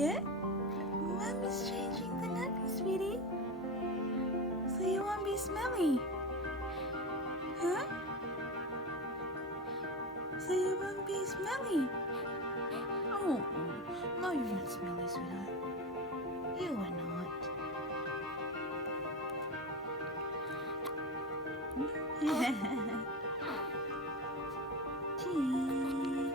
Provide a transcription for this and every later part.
Yeah? Mommy's changing the nappy, sweetie. So you won't be smelly. Huh? So you won't be smelly. Oh, no, you're not smelly, sweetheart. You are not. Gee.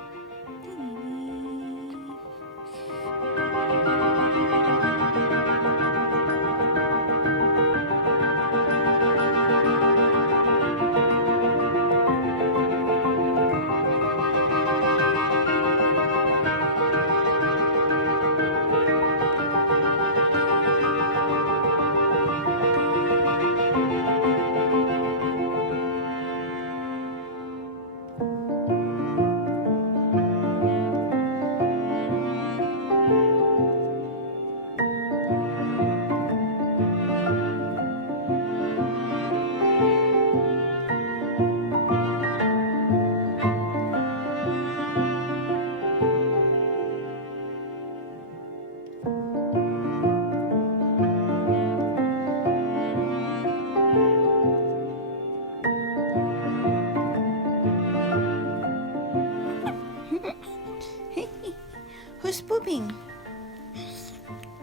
Who's pooping?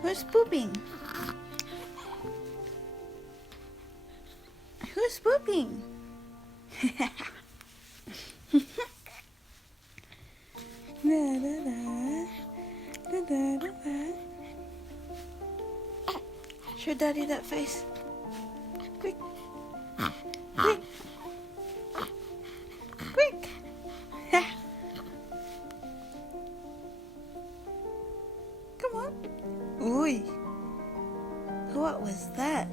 Who's pooping? Who's pooping? Da, da, da. Da, da, da, da. Show Daddy that face. Quick. Quick. Quick. Come on. Oi. What was that?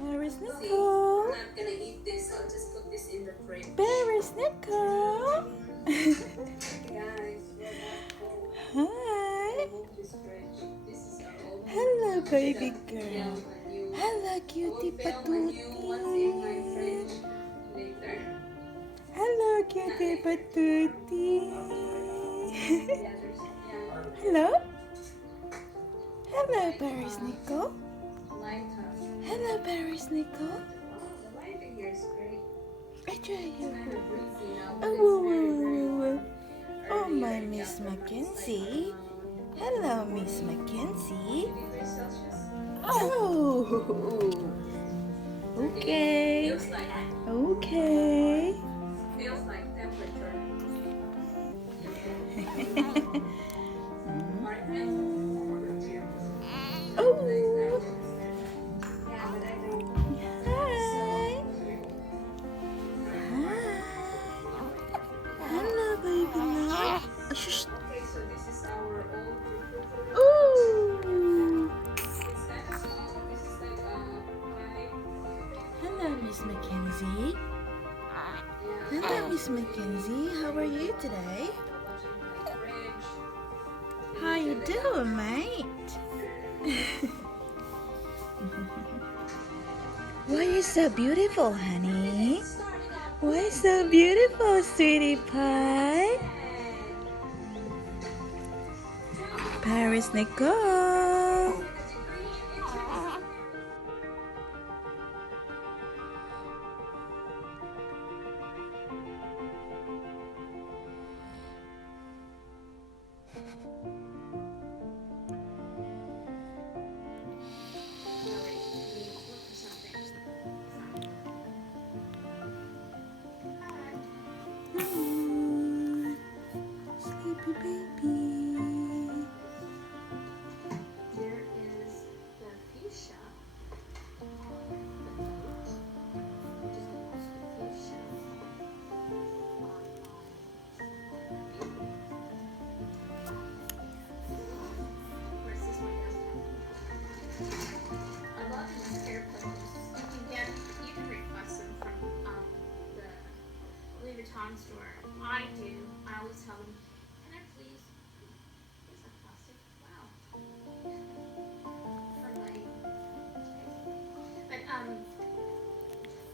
Where is Nicole? I'm not gonna eat this. I'll just put this in the fridge. Where is Nicole? Guys, we're back home. Hi. Remove this fridge. This is our own. Hello, baby girl. Film on you. Hello, cutie We'll film on you what's in my fridge patootie. later. Hello, cutie patootie. Yeah, there's Hello? Hello, Paris Nicole. lighthouse. Hello, Paris Nicole. The lighting here is great. I try It's you. kind of breezy now, but Oh, it's whoa, very, whoa, very whoa, warm. whoa. Oh, Earlier my in Miss the afternoon, it's Mackenzie. like, Hello, Miss Mackenzie. 80 degrees Celsius. Oh. Okay. Feels like Okay. Feels like temperature. Oh. Yeah, but I don't. Hi. Hi. Hello, baby love. Shush. Okay, so this is our old recruiter. Ooh. It's kind of small. This is like 5. Hello, Miss Mackenzie. Yeah. Hello, Miss Mackenzie. How are you today? How you doing, mate? Why you so beautiful, honey? Why so beautiful, sweetie pie? Paris Nicole. Sleepy baby. There is the fuchsia. The note, which is almost the fuchsia. Of course, this one does have. I love these hair pillows. You can request them from the Louis Vuitton store. I do. I always tell them, can I please? Is that plastic? Wow. For my. But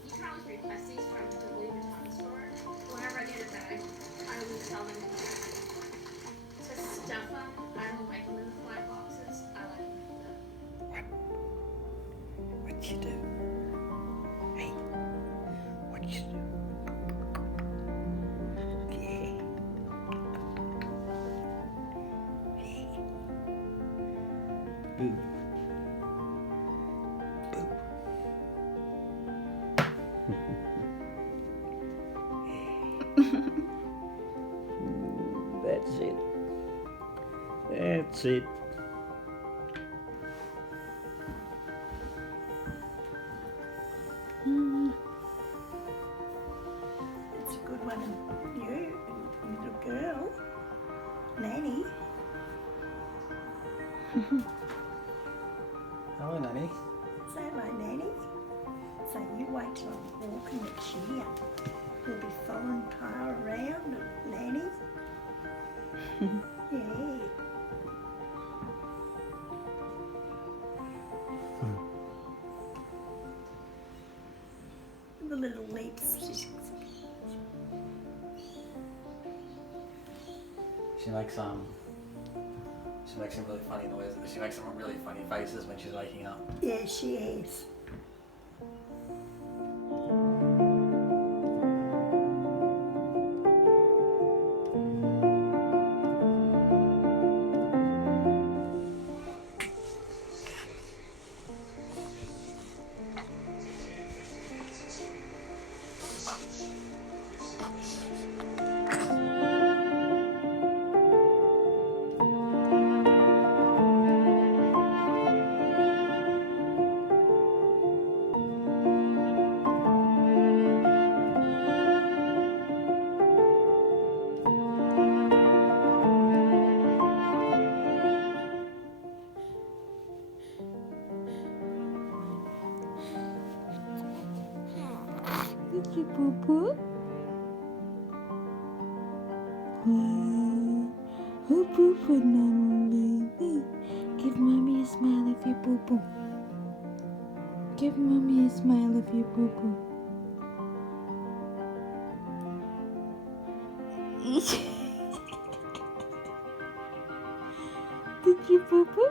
you can always request these from the Louis Vuitton store. Whenever I get a bag, I always tell them to stuff them. I don't like them in the flat boxes. I like them in the. What you do? Hey, what you do? Yeah. Hey. Boo. Boo. That's it. That's it. It's a good one. You, little girl. Nanny. Hello, Nanny. Say my nanny. So you wait till I'm walking the chair. You'll be following Kyle around, Nanny. Yeah. The little leaps. She makes some really funny noises. She makes some really funny faces when she's waking up. Yeah, she is. Did you poo poo? Wow. Who poo poo now, baby? Give mommy a smile if you poo poo. Give mommy a smile if you poo poo. Did you poo poo?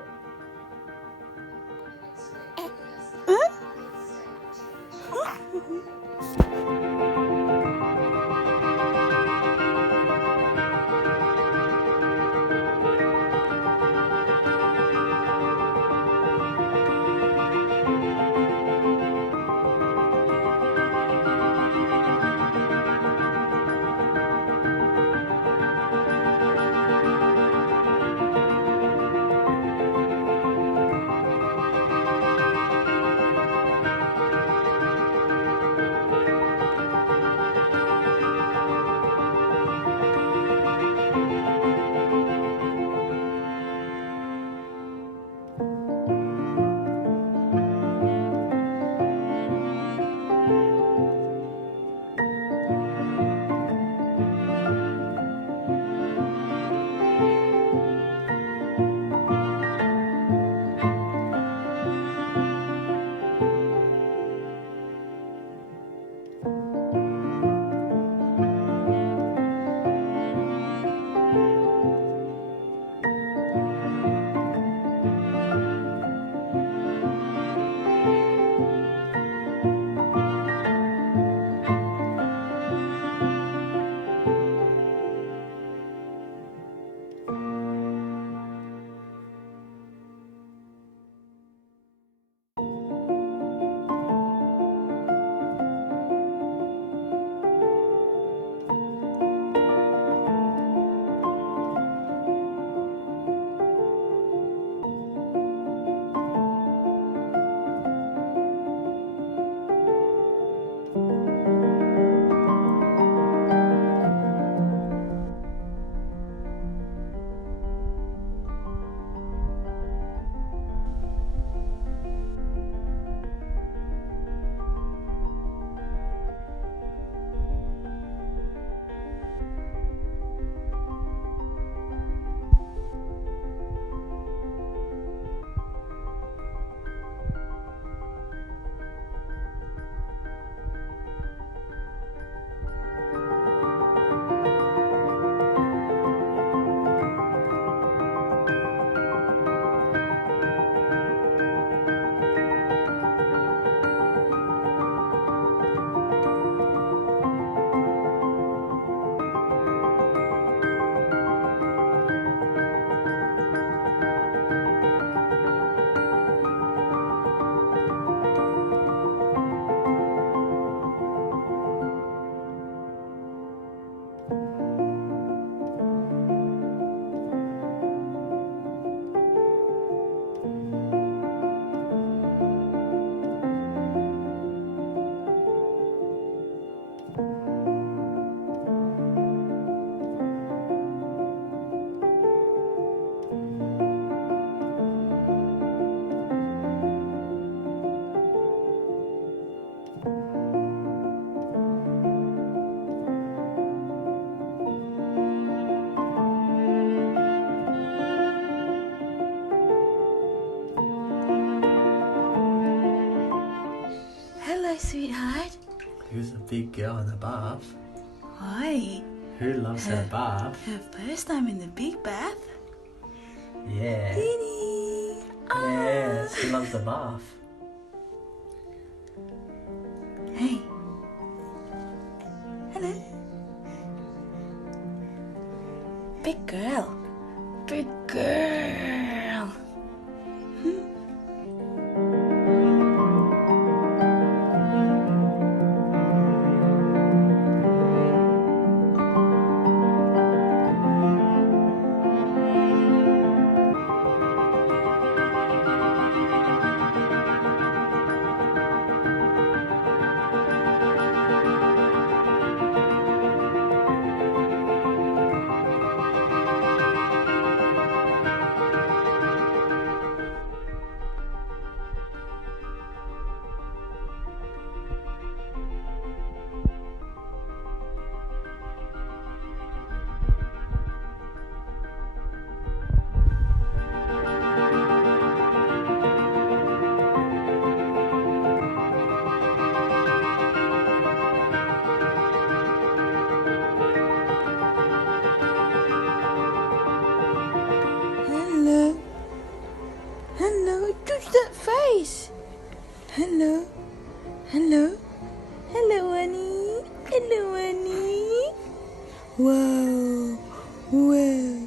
Hello, sweetheart. Who's the big girl in the bath? Hi. Who loves her bath? Her first time in the big bath. Yeah. Diddy. Yes, who loves the bath? Hey. Hello. Big girl. Big girl. Hello. Hello. Touch that face. Hello. Hello. Hello, Annie. Hello, Annie. Wow. Wow.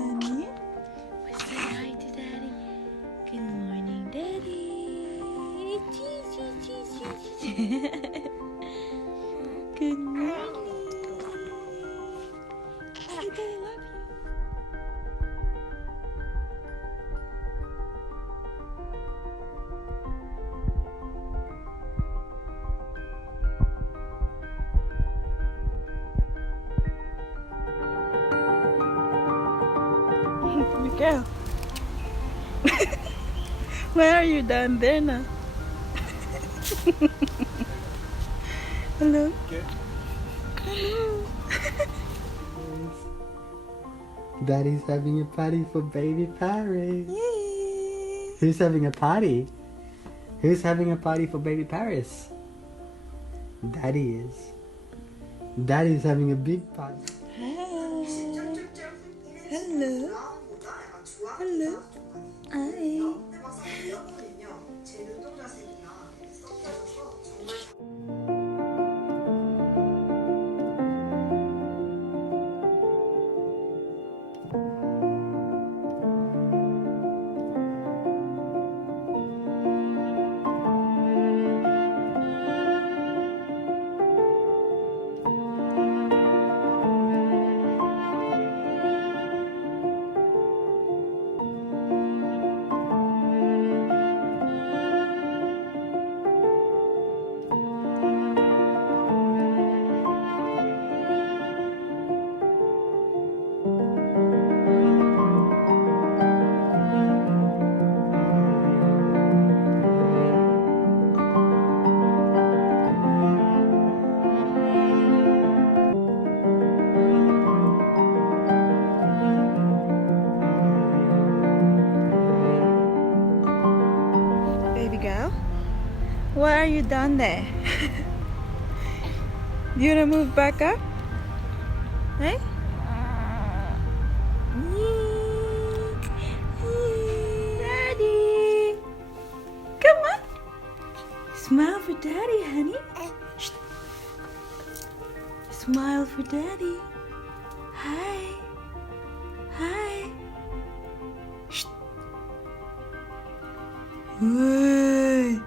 Annie. Say hi to Daddy. Good morning, Daddy. Chee, chee, chee, chee, chee. Good morning. Say Daddy love you. Good girl. Where are you down there now? Hello. Hello. Daddy's having a party for baby Paris. Yay. Who's having a party? Who's having a party for baby Paris? Daddy is. Daddy's having a big party. Hi. Hello. Hello. Hi. Why are you down there? Do you wanna move back up? Hey? Daddy! Come on! Smile for Daddy, honey. Shh. Smile for Daddy. Hi. Hi. Shh. Hey.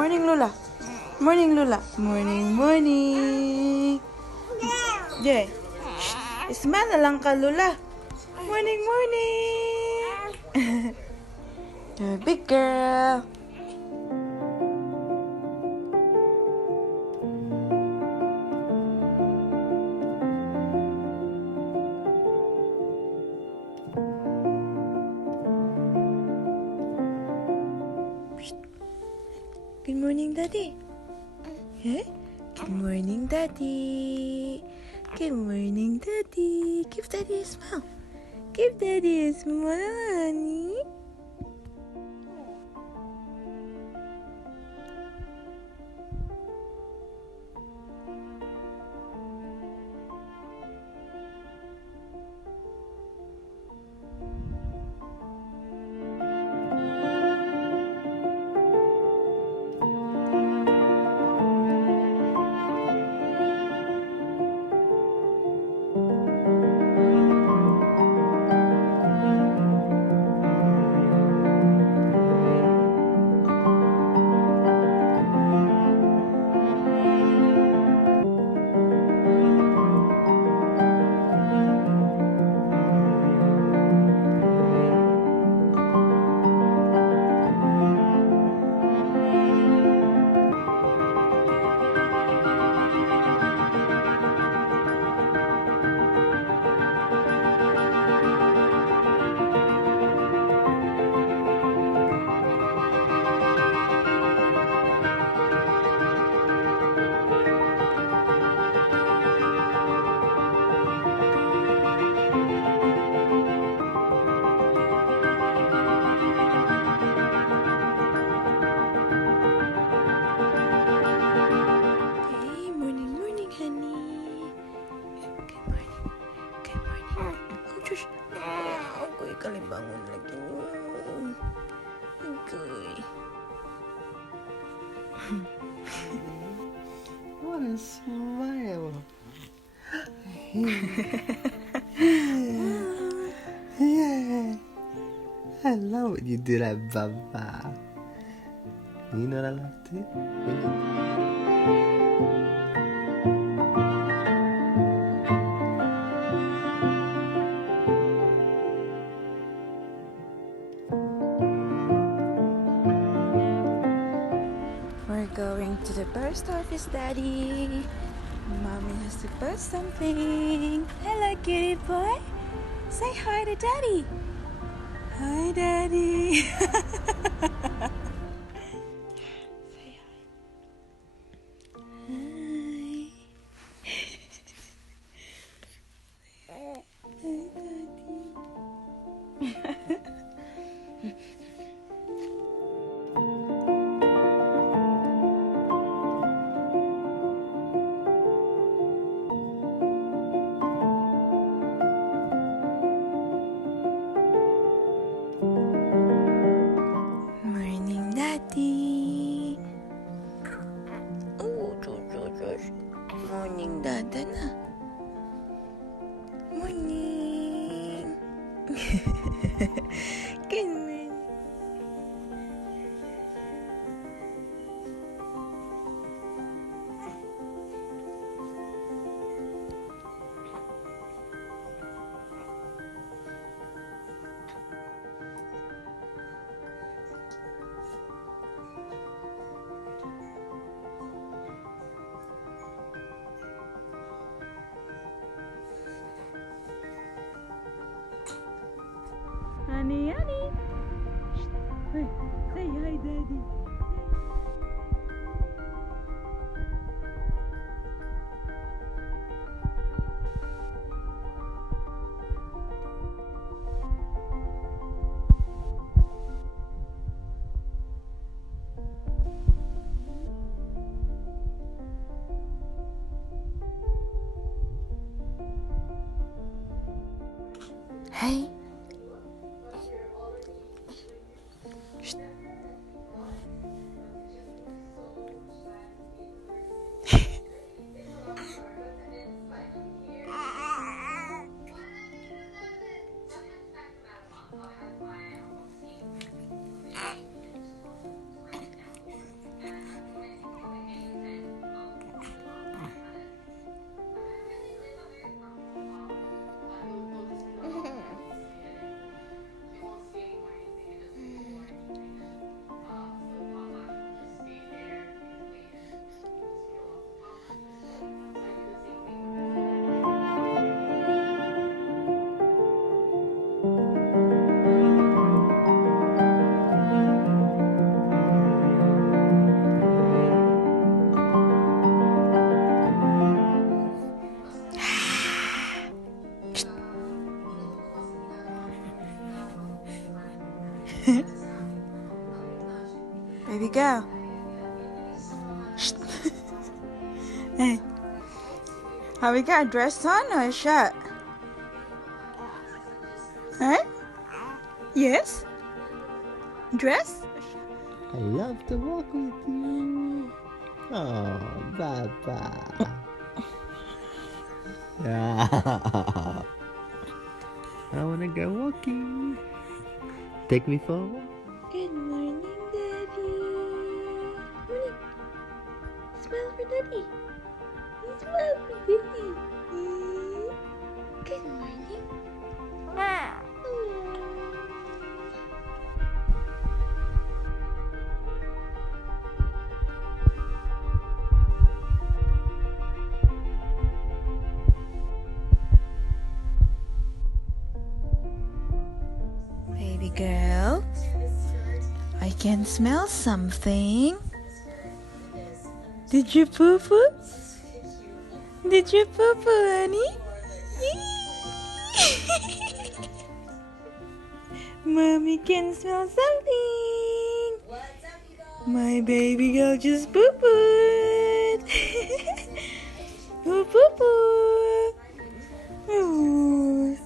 Morning, Lula. Morning, Lula. Morning, morning. Yeah. Smile na lang ka, Lula. Morning, morning. You're a big girl. Good morning, Daddy. Eh? Good morning, Daddy. Good morning, Daddy. Give Daddy a smile. Give Daddy a smile, honey. Ako'y kalibangon lagi. a smile. Yeah. I love when you do that, Baba. You know what I love too? When you... We're going to the post office, Daddy. Mommy has to post something. Hello, kitty boy. Say hi to Daddy. Hi, Daddy. Say hi. Hi. Hi, Daddy. Morning, Daddy. Oh, morning, Dada na. Morning. Good morning. Honey, honey. Hey, say hi, Daddy. Hey. Baby girl. Shh. Hey. Have we got a dress on or a shirt? Huh? Yes? Dress? I love to walk with you. Oh, Baba. I wanna go walking. Take me for a walk. Good morning, Daddy. Morning. Smile for Daddy. Smile for Daddy. Good morning. Baby girl, I can smell something. Did you poo-poo? Did you poo-poo, honey? Mommy can smell something. My baby girl just poo-pooed. Poo-poo-poo. Ooh.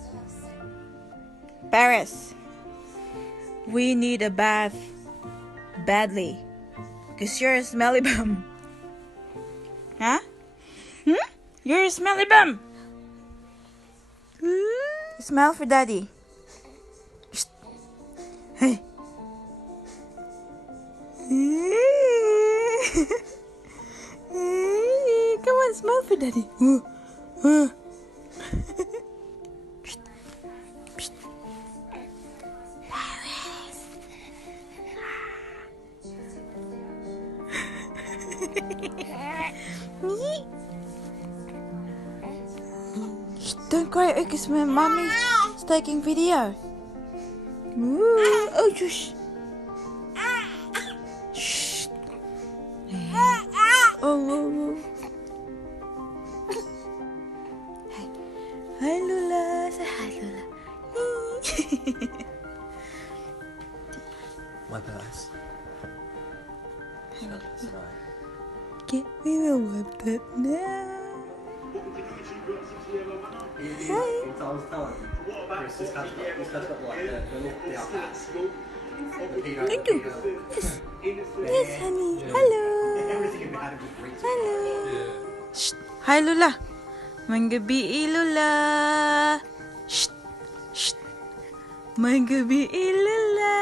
Paris, we need a bath badly because you're a smelly bum. Huh? You're a smelly bum. Smell for daddy. Shh. Hey. Come on, smell for daddy. Shh. Shh. Shh, don't cry because my mommy's taking video. Ooh, oh, shush. Shh. Oh. Hi, Lula. Say hi, Lula. Wipe your eyes. That's right. Okay, we will wipe that now. It's always telling me. Chris, this guy's got like the little outpass. Thank you. Yes. Yes, honey. Hello. Everything about him just reads. Hello. Shh. Hi, Lula. Manggabi Lula. Shh. Shh. Manggabi Lula.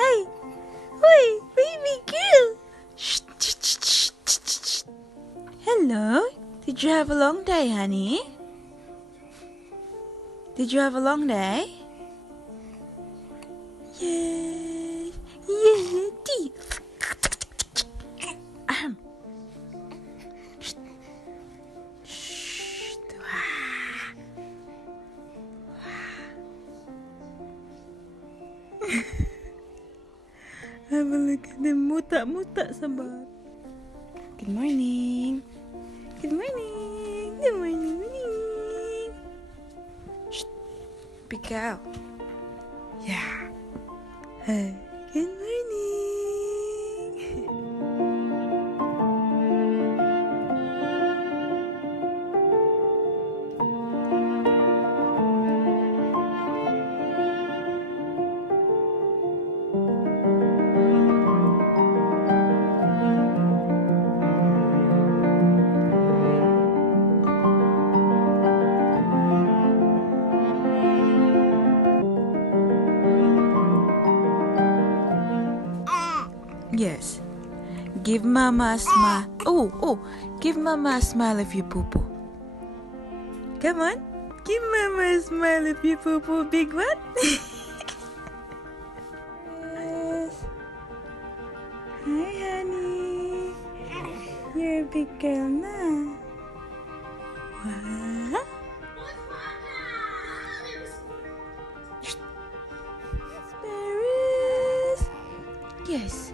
Hi. Oi, baby girl. Shh. Hello. Did you have a long day, honey? Did you have a long day? Yes. Yeah. Teeth. Ahem. Shh. Shh. Have a look at them mutak-mutak sabar. Good morning. Good morning. Good morning. Morning. Shh. Big cow. Yeah. Hey. Good morning. Yes. Give Mama a smile. Oh. Give Mama a smile if you poo-poo. Come on. Give Mama a smile if you poo-poo. Big one. Yes. Hi, honey. You're a big girl now. What? Sparrows. Yes.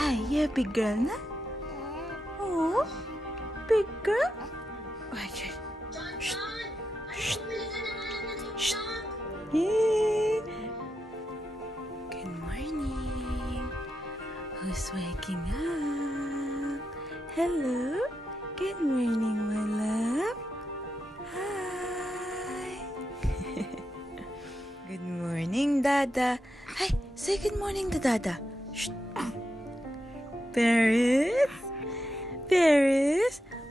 Hi, you're a big girl now. Oh, big girl. Okay. Shh. Shh. Shh. Yeah. Good morning. Who's waking up? Hello. Good morning, my love. Hi. Good morning, Dada. Hi, say good morning to Dada. Shh. Paris.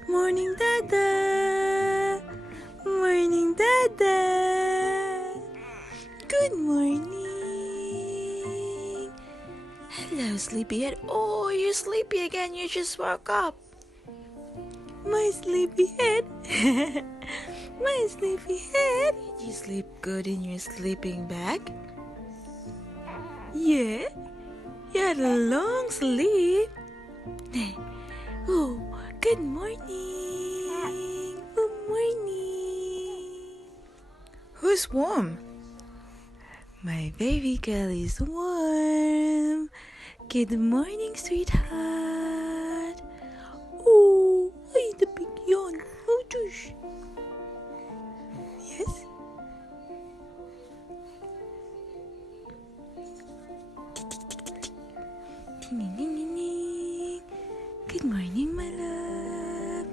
Morning, Dada. Morning, Dada. Good morning. Hello, sleepyhead. Oh, you're sleepy again. You just woke up. My sleepyhead. My sleepyhead. Did you sleep good in your sleeping bag? Yeah. You had a long sleep. Oh, good morning. Good morning. Who's warm? My baby girl is warm. Good morning, sweetheart. Oh, ay, the big yawn. Oh, tush. Yes? Ding, ding, ding, ding. Good morning, my love.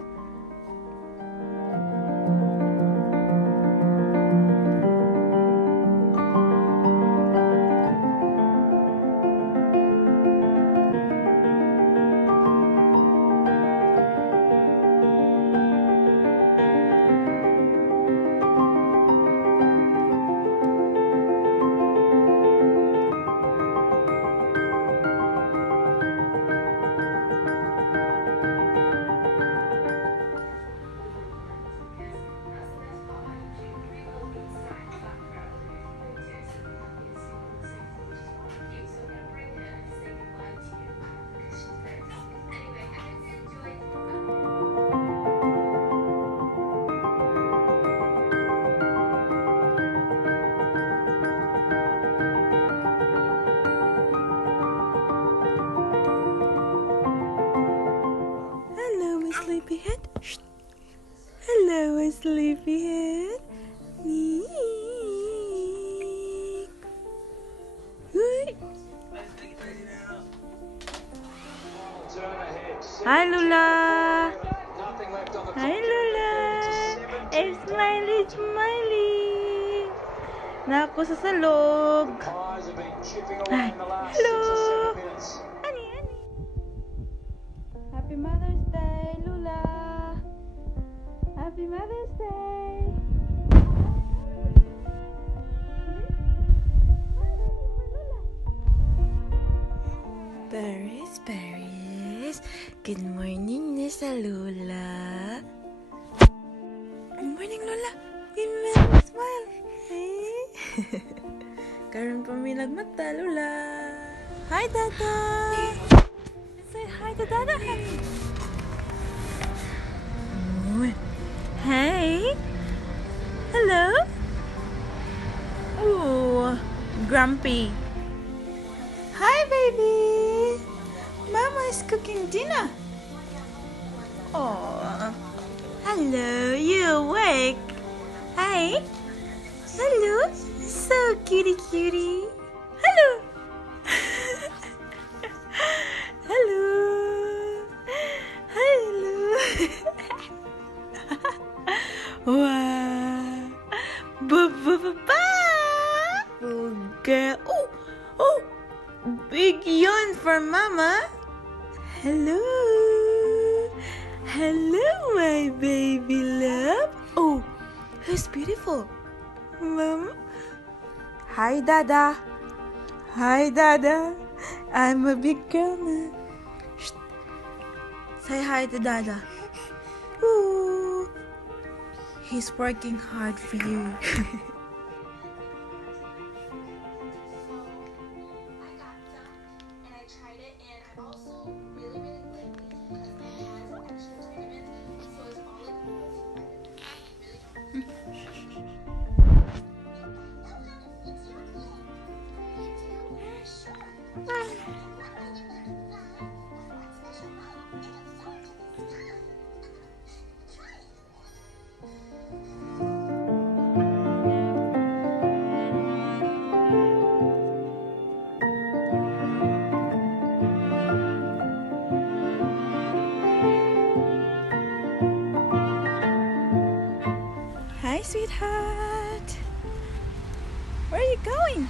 Hi, Lula. Hi, Lula. Eh, smiley, smiley. Naku sa salog. Hi. Hello. Honey, honey. Happy Mother's Day, Lula. Happy Mother's Day. Paris, Paris. Good morning na sa Lola. Good morning, Lola. Good morning, smile. Hey. Karon pa may nagmata, Lola. Hi, Dada. Say hi to Dada. Oh. Hey. Hello. Oh, grumpy. Hi, baby. Mama is cooking dinner. Oh, hello. You awake? Hi. Hello. So cutie, cutie. Hello. Hello. Hello. Wow. Ba-ba-ba-ba. Oh, girl. Oh, oh. Big yawn for Mama. Hello. Hello, my baby love. Oh, who's beautiful? Mama. Hi, Dada. Hi, Dada. I'm a big girl now. Shh. Say hi to Dada. Ooh. He's working hard for you. Hi, sweetheart. Where are you going?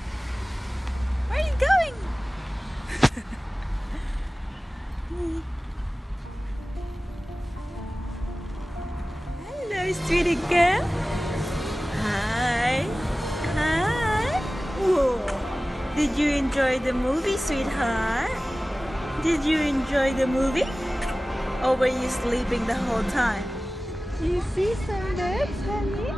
Where are you going? Hello, sweetie girl. Hi. Hi. Whoa. Did you enjoy the movie, sweetheart? Did you enjoy the movie? Or were you sleeping the whole time? You see some birds, honey?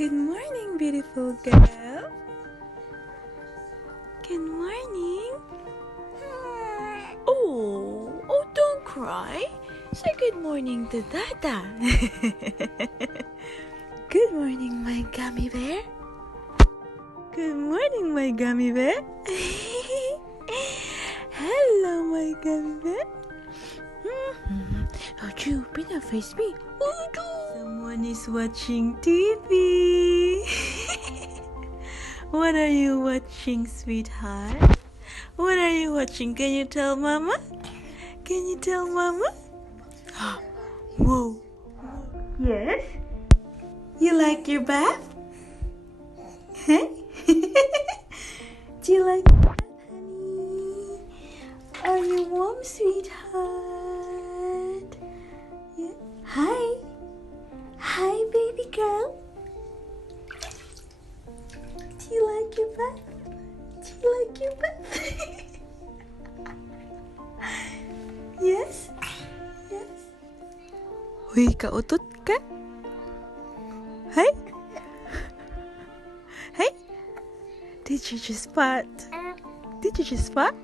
Good morning, beautiful girl. Good morning. Oh, don't cry. Say good morning to Dada. Good morning, my gummy bear. Good morning, my gummy bear. Hello, my gummy bear. Oh, you better face me. Someone is watching TV. What are you watching, sweetheart? What are you watching? Can you tell Mama? Can you tell Mama? Whoa. Yes? You like your bath? Huh? Do you like your bath, honey? Are you warm, sweetheart? Yeah. Hi. Hi, baby girl. Do you like your bath? Do you like your bath? Yes? Yes? Uy, kautot ka? Hey? Hey? Did you just fart? Did you just fart?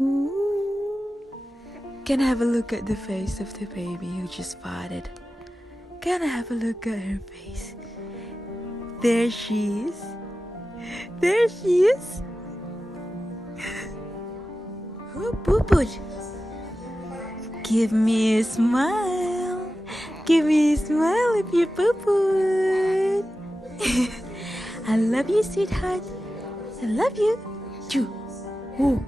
Ooh. Can I have a look at the face of the baby who just farted? Can I have a look at her face? There she is. There she is. Who poo-pooed? Give me a smile. Give me a smile if you poo-pooed. I love you, sweetheart. I love you. Choo. Ooh.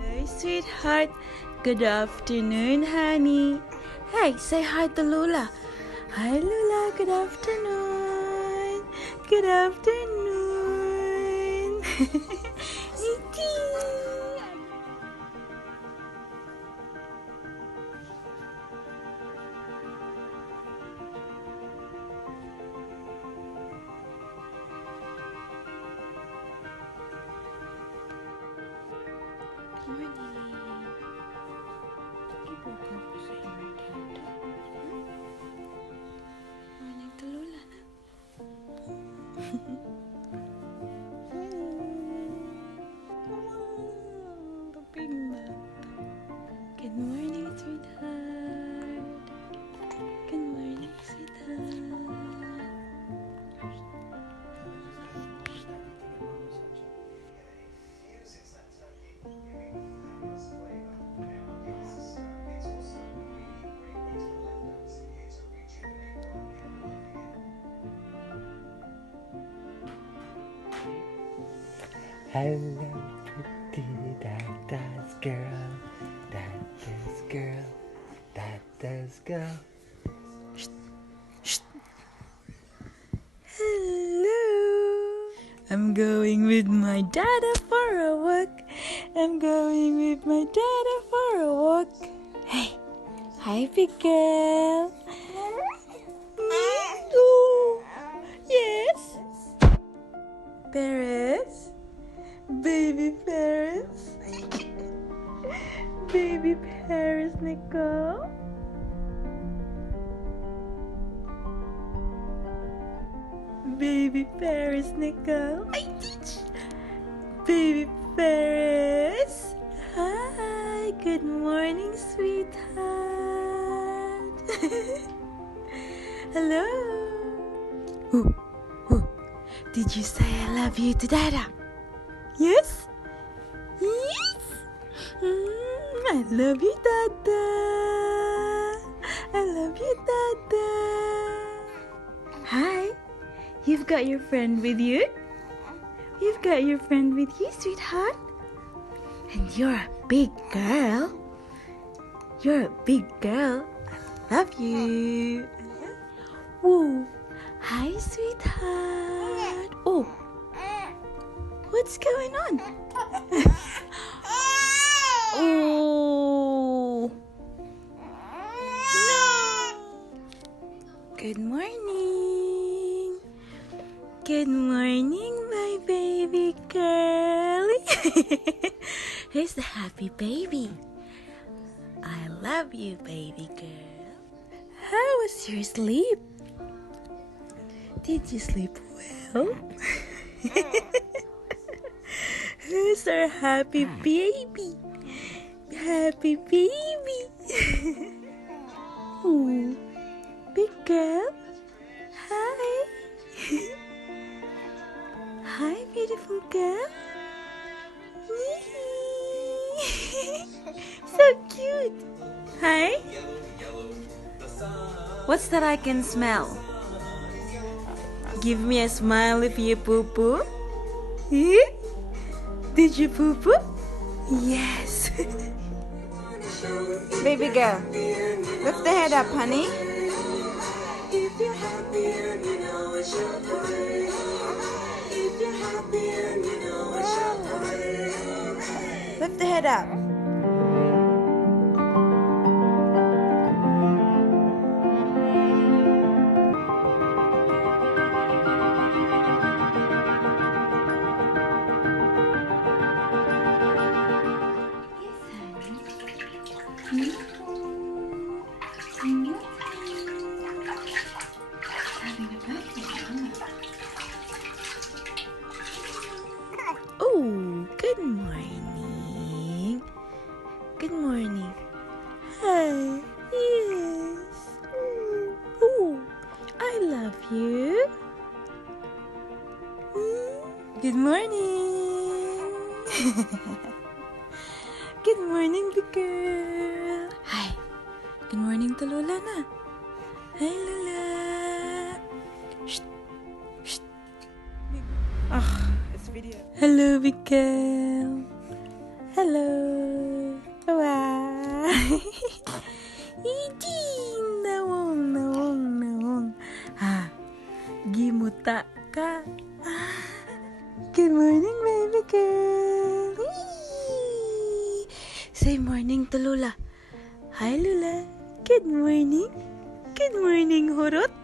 Hey, sweetheart. Good afternoon, honey. Hey, say hi to Lula. Hi, Lula. Good afternoon. Good afternoon. Good morning. Ibu kamu sayang dada. Morning to Lola na. The big map. Good morning, sweetheart. Good morning, sweetheart. Hello, pretty Dada's girl. Dada's girl. Dada's girl. Hello. I'm going with my dada for a walk. I'm going with my dada for a walk. Hey, hi, big girl. Ooh, yes. Paris, baby Paris, baby Paris, Nicole. Baby Paris, Nicole. Baby Paris. Hi, good morning, sweetheart. Hello. Ooh, ooh. Did you say I love you to Dada? Yes? Yes? I love you, Dada. I love you, Dada. Hi. You've got your friend with you? You've got your friend with you, sweetheart? And you're a big girl. You're a big girl. I love you. Whoa. Hi, sweetheart. Oh. What's going on? Oh. No. Good morning. Good morning, my baby girl. Who's the happy baby? I love you, baby girl. How was your sleep? Did you sleep well? Who's our happy baby? Happy baby. Ooh, big girl. Hi. Hi, beautiful girl. So cute. Hi. What's that I can smell? Give me a smile if you poo-poo. Did you poo-poo? Yes. Baby girl, lift the head up, honey. If you're happy and you know it's your party. If you're happy and you know it's your party. Lift the head up. Having a birthday. Good morning, big girl. Hi. Good morning to Lola na. Hi, Lola. Shh. Shh. It's video. Hello, big girl. Hello. Wow. Iding. Nawong. Ha. Gimuta ka. Good morning, baby girl. Whee! Say morning to Lola. Hi, Lola. Good morning. Good morning, Horot.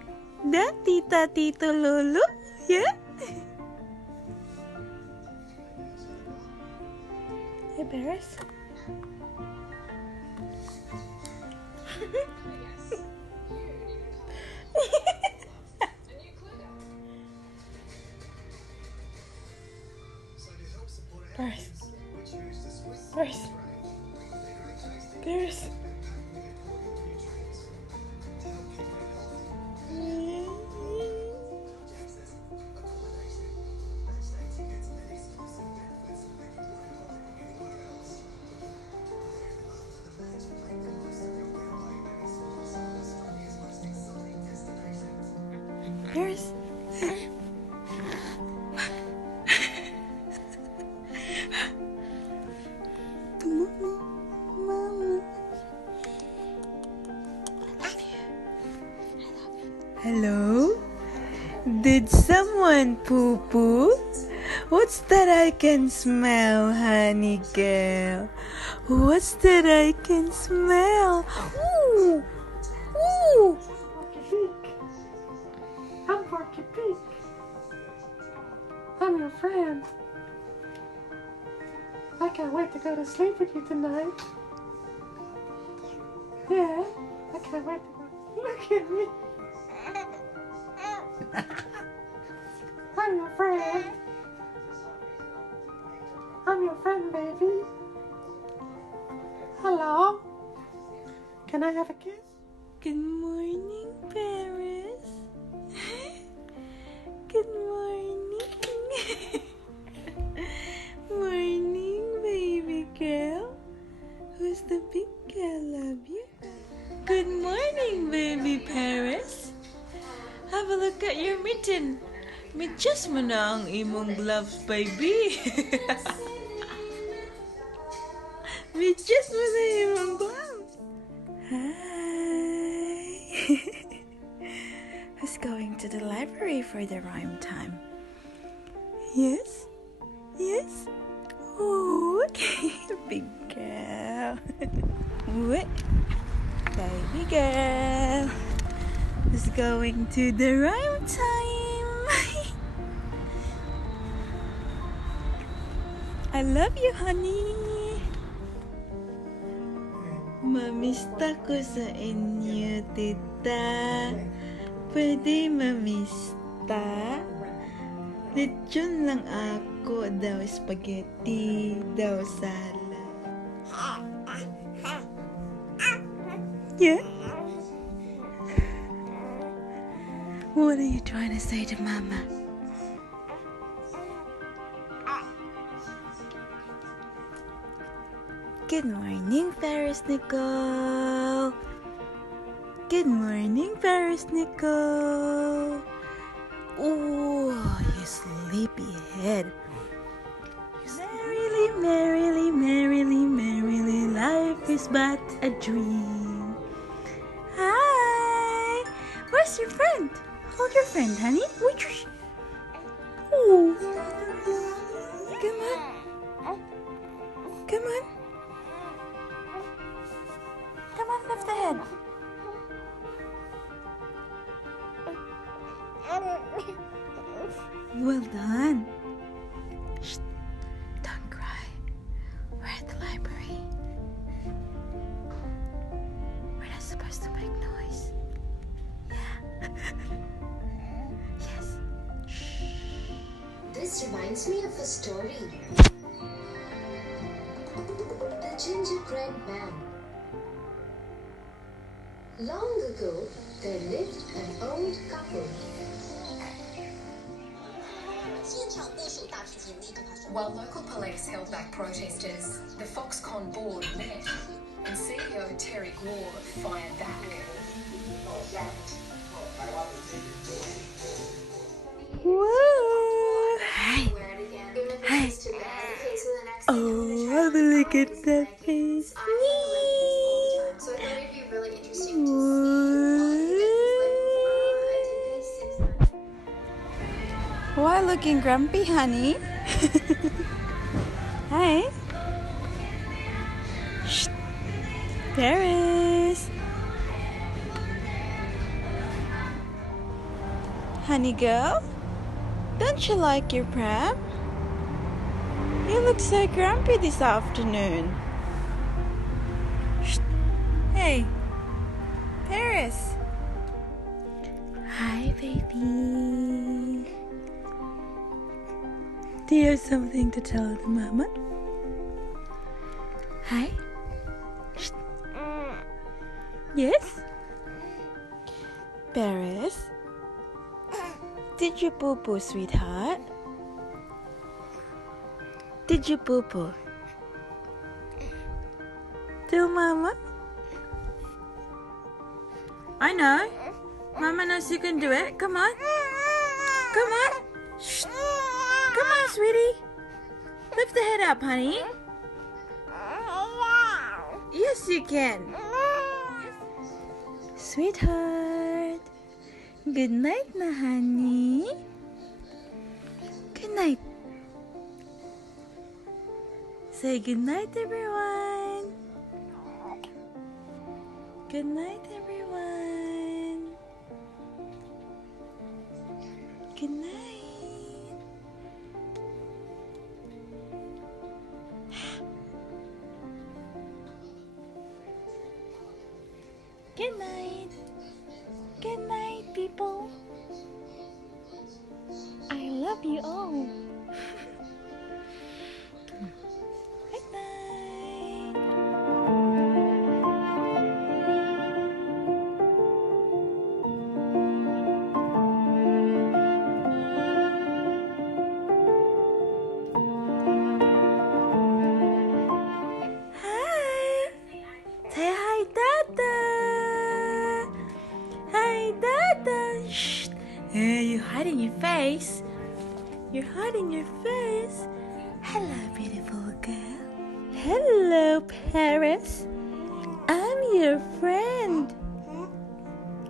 Da, tita, tito, lolo. Yeah? Hey, Paris. Paris. Paris. Mama. Hello? Did someone poo-poo? What's that I can smell, honey girl? What's that I can smell? Ooh! Ooh! I'm Porky Pig. I'm your friend. I can't wait to go to sleep with you tonight. Yeah, I can't wait to go. Look at me. I'm your friend. I'm your friend, baby. Hello. Can I have a kiss? Good morning, Paris. Good morning. Morning, baby girl. Who's the big girl? Love you. Good morning, baby Paris. Have a look at your mitten. Medyas mo na ang imong gloves, baby. Medyas mo na imong gloves. Hi. Who's going to the library for the rhyme time? Yes? Yes? Oh, okay. Big girl. What? Baby girl. Who's going to the rhyme time? I love you, honey. Mamista ko sa inyo, tita. Pwede mamista? Lechon lang ako, daw spaghetti, daw salad. Yeah? What are you trying to say to Mama? Good morning, Paris Nicole. Good morning, Paris Nicole. Oh, you sleepy head. Merrily, life is but a dream. Hi! Where's your friend? Hold your friend, honey. Wait. Oh. Come on. Come on, lift the head. Well done. Shh. Don't cry. We're at the library. We're not supposed to make noise. Yeah. Yes. Shh. This reminds me of a story. The Gingerbread Man. Long ago, there lived an old couple. 现场部署 While local police held back protesters, the Foxconn board met and CEO Terry Gore fired back. Whoa! Hi. Hi. Oh, have a look at that face. So I thought it'd be really interesting to Why looking grumpy, honey? Hi. Shh. Paris. Honey girl, don't you like your pram? You look so grumpy this afternoon. Shh. Hey, Paris. Hi, baby. Do you have something to tell the mama? Hi. Shh. Yes? Paris? Did you poo-poo, sweetheart? Did you poo-poo? Tell Mama. I know. Mama knows you can do it. Come on. Come on. Shh. Come on, sweetie. Lift the head up, honey. Yes, you can. Sweetheart. Good night, na honey. Good night. Say good night, everyone. Good night, everyone. Good night. Good night. Good night, people. I love you all. Good night. Hi. Say hi, Dada. Hi, Dada. Shh. You're hiding your face. You're hiding your face. Hello, beautiful girl. Hello, Paris. I'm your friend.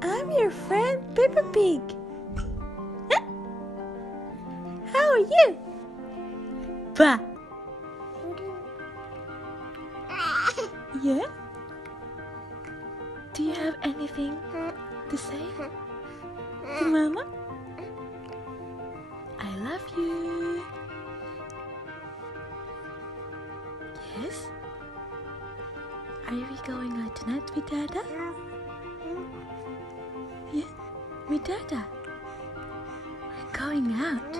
I'm your friend, Peppa Pig. How are you? Bah. Yeah? Do you have anything to say to Mama? I love you. Yes? Are we going out tonight with Dada? Yeah? With Dada? We're going out.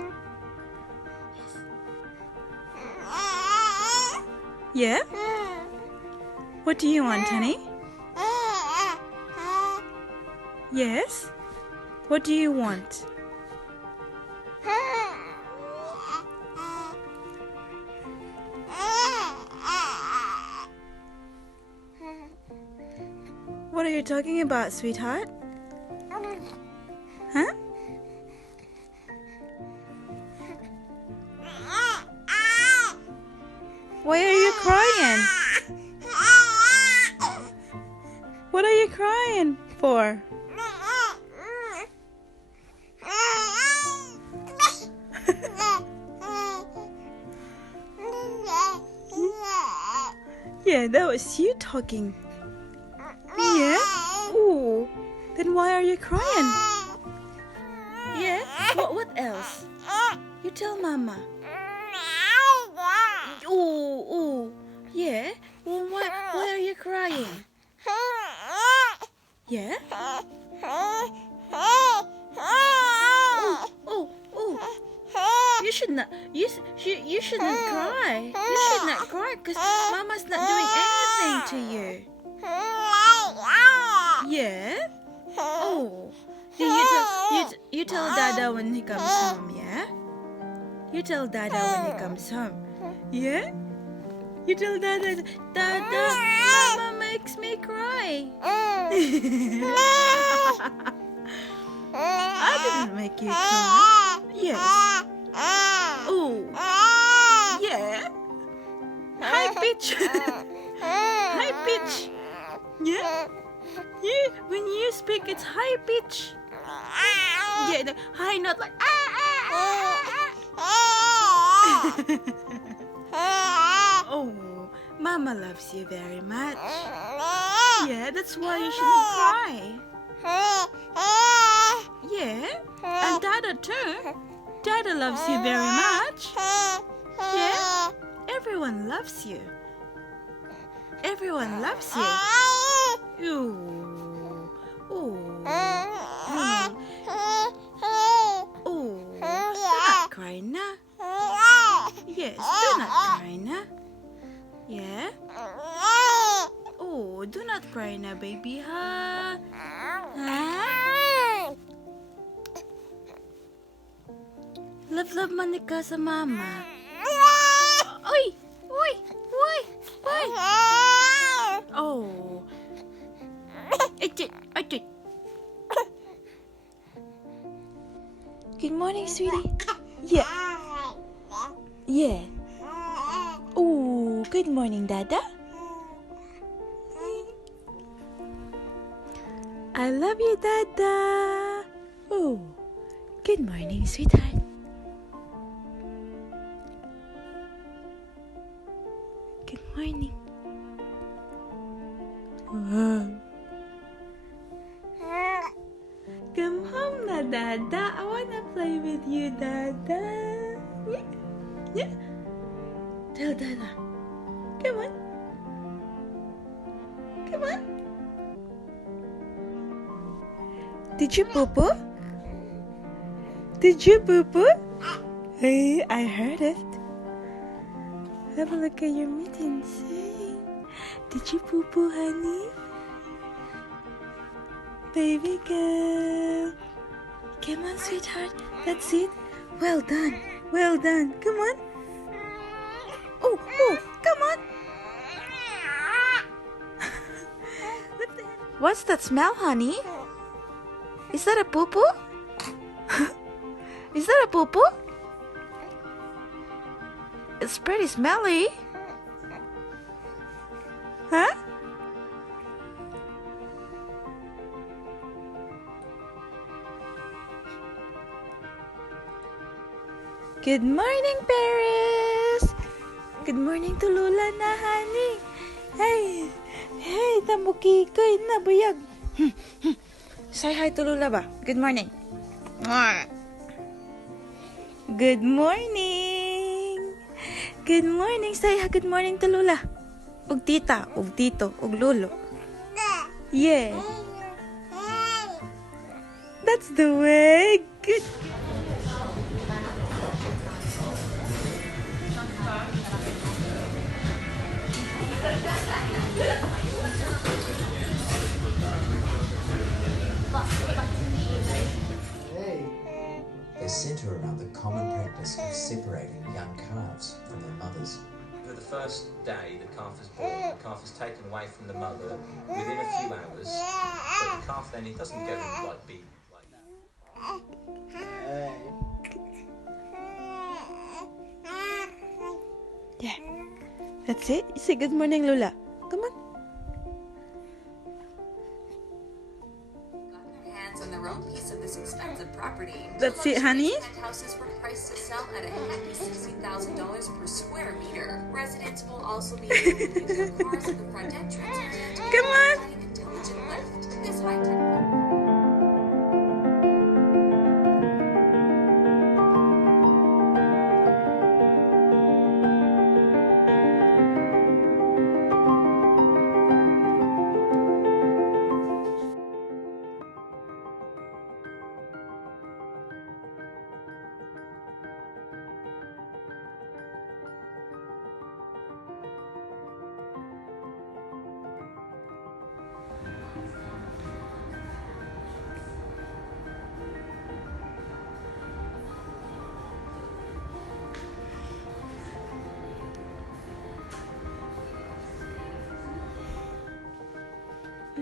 Yes? Yeah? What do you want, honey? Yes? What do you want? What are you talking about, sweetheart? Huh? Why are you crying? What are you crying for? Yeah, that was you talking. Yeah? Ooh. Then why are you crying? Yeah? What else? You tell Mama. Ooh. Yeah? Well, why are you crying? Yeah? Ooh. You should not. You shouldn't cry. You should not cry because Mama's not doing anything to you. Yeah? Oh. Yeah, you tell Dada when he comes home, yeah? You tell Dada when he comes home. Yeah? You tell Dada, Dada, Mama makes me cry. I didn't make you cry. Yes. Oh. Yeah. High pitch. High pitch. Yeah. Yeah. When you speak, it's high pitch. Yeah. The high note like Oh, Mama loves you very much. Yeah, that's why you shouldn't cry. Yeah, and Dada too. Dada loves you very much. Yeah, everyone loves you. Everyone loves you. Ooh. Ooh. Oh, do not cry now. Yes, do not cry now. Yeah? Oh, do not cry now, baby, huh? Huh? Love manika sa mama. Oy! Oy! Oy! Oy! Oh. Achit! Achit! Good morning, sweetie. Yeah. Yeah. Oh, good morning, Dada. I love you, Dada. Oh, good morning, sweetheart. Good morning. Come home na, Dada. I wanna play with you, Dada. Yeah. Yeah. Tell Dada. Come on. Come on. Did you poo-poo? Did you poo-poo? Hey, I heard it. Have a look at your mittens. Hey. Did you poo-poo, honey? Baby girl. Come on, sweetheart. That's it. Well done. Well done. Come on. Oh, oh, come on. What's that smell, honey? Is that a poo-poo? Is that a poo-poo? It's pretty smelly. Huh? Good morning, Paris. Good morning to Lula na, honey. Hey, hey, tamukikoy na buyag. Say hi to Lula ba? Good morning. Good morning. Good morning. Say hi, good morning to Lula. Ug tita, ug tito, ug lolo. Yeah. That's the way. Good. They centre around the common practice of separating young calves from their mothers. For the first day the calf is born, the calf is taken away from the mother within a few hours, but the calf then, it doesn't go in like big like that. Yeah. That's it. Say good morning, Lula. Come on. On their own piece of this expensive property. That's it, honey. Houses were priced to sell at a hefty $60,000 per square meter. Residents will also be able to use their cars at the front entrance area. Come on. An intelligent lift. This high-tech.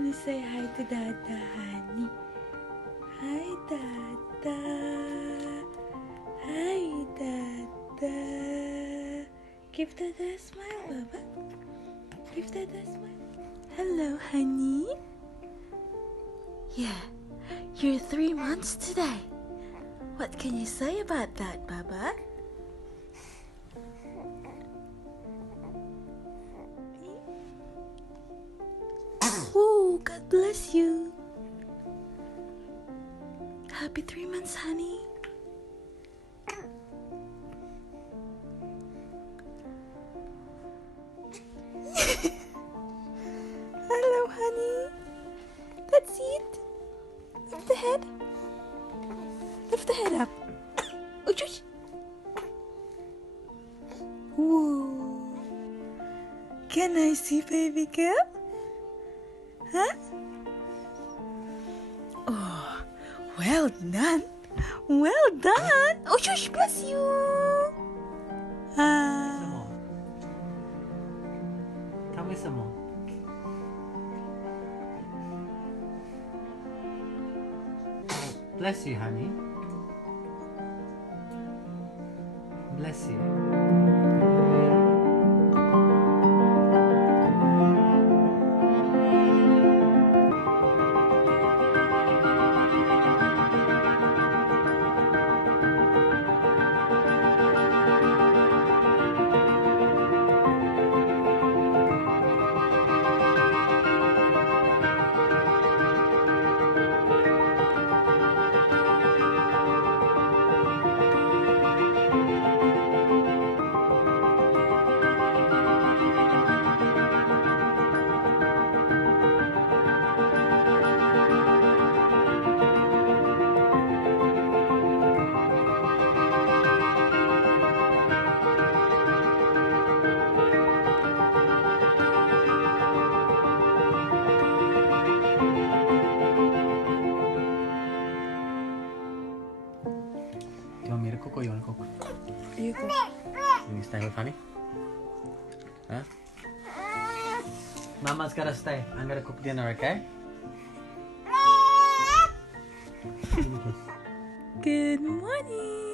wanna say hi to Dada, honey? Hi, Dada. Hi, Dada. Give Dada a smile, Baba. Give Dada a smile. Hello, honey. Yeah, you're 3 months today. What can you say about that, Baba? Oh, God bless you. Happy 3 months, honey. Hello, honey. That's it. Lift the head. Lift the head up. Oh, shush. Whoa. Can I see baby girl? Huh? Oh, well done. Well done. Oh, shush, bless you. Tell me some more. Bless you, honey. Bless you. You want me to cook or you want to cook? You go. You stay with honey? Huh? Mama's gotta stay. I'm gonna cook dinner, okay? Good morning.